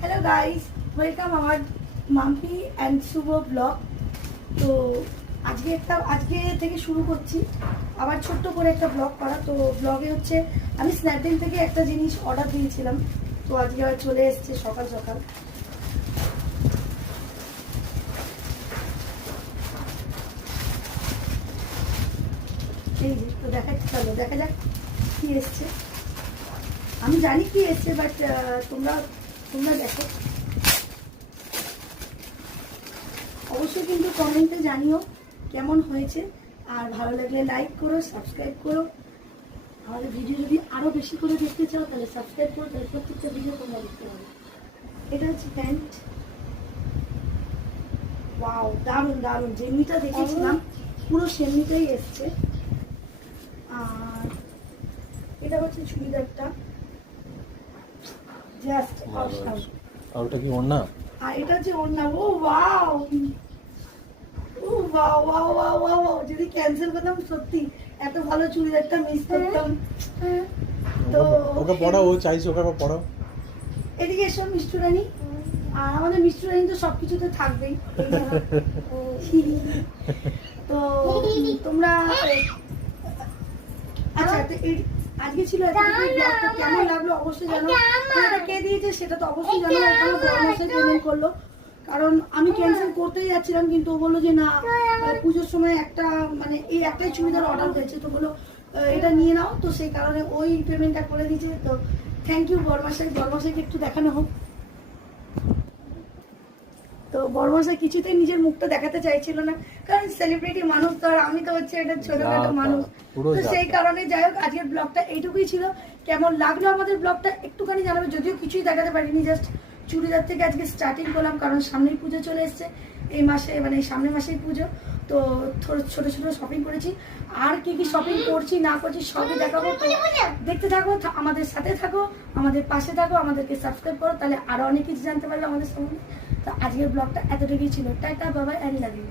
Hello guys, welcome আমার Mampi and Shubho blog. তো আজকে থেকে শুরু করছি আবার ছোট্ট করে একটা ব্লগ করা। তো ব্লগে হচ্ছে আমি স্ন্যাপডিল থেকে একটা জিনিস অর্ডার দিয়েছিলাম, তো আজকে আবার চলে এসছে সকাল সকাল। এই যে তো দেখা যাক কি এসছে। আমি জানি কি এসছে, বাট তোমরা দেখো। অবশ্যই কিন্তু কমেন্টে জানিও কেমন হয়েছে, আর ভালো লাগলে লাইক করো, সাবস্ক্রাইব করো। আমাদের ভিডিও যদি আরো বেশি করে দেখতে চাও তাহলে সাবস্ক্রাইব করো, তাহলে প্রত্যেকটা ভিডিও তোমরা দেখতে পাবে। এটা হচ্ছে প্যান্ট। ওয়াও, দারুণ দারুণ। যেমনিটা দেখেছিলাম পুরো সেমনিটাই এসছে। আর এটা হচ্ছে চুড়িদারটা, জাস্ট অসাম। আর ওটা কি ওড়না? আর এটা হচ্ছে ওড়না। ও ওয়াও, ও ওয়াও ওয়াও ওয়াও ওয়াও। যদি ক্যান্সেল করতাম সত্যি এত ভালো চুড়িদারটা মিস করতাম। তো ওকে পড়াও, ও চাইছে ওকে পড়াও। এদিকে এসো মিষ্টু রানী। আর আমাদের মিষ্টু রানী তো সবকিছুতে থাকবেই। তো তোমরা আচ্ছা, আজকে ছিল ব্লগটা, কেমন লাগলো অবশ্যই জানো। এটা কে দিয়েছে সেটা তো অবশ্যই জানো। এখানে বড়মশাই পেমেন্ট করলো, কারণ আমি ক্যান্সেল করতেই যাচ্ছিলাম, কিন্তু ও বললো যে না, পুজোর সময় একটা মানে এই একটাই চুড়িদার অর্ডার হয়েছে, তো বললো এটা নিয়ে নাও। তো সেই কারণে ওই পেমেন্টটা করে দিয়েছে। তো থ্যাংক ইউ বড়মশাইকে একটু দেখানো হোক। তো বড়মশাই কিছুতেই নিজের মুখটা দেখাতে চাইছিল না, কারণ সেলিব্রিটি মানুষ তো, আর আমি তো হচ্ছে এটা ছোটখাটো মানুষ। তো সেই কারণে যাই হোক, আজকের ব্লগটা এইটুকুই ছিল। কেমন লাগলো আমাদের ব্লগটা একটুখানি জানাবে, যদিও কিছুই দেখাতে পারিনি। জাস্ট চুড়িদার থেকে আজকে স্টার্টিং করলাম, কারণ সামনেই পুজো চলে এসছে। এই মাসে মানে সামনের মাসেই পুজো। তো ছোট ছোট শপিং করেছি, আর কি কি শপিং করছি না করছি সবই দেখাবো। তো দেখতে থাকো, আমাদের সাথে থাকো, আমাদের পাশে থাকো, আমাদেরকে সাবস্ক্রাইব করো, তাহলে আরো অনেক কিছু জানতে পারবে আমাদের সম্বন্ধে। তো আজকের ব্লগটা এতটুকুই ছিল। Tata, bye bye, and love you.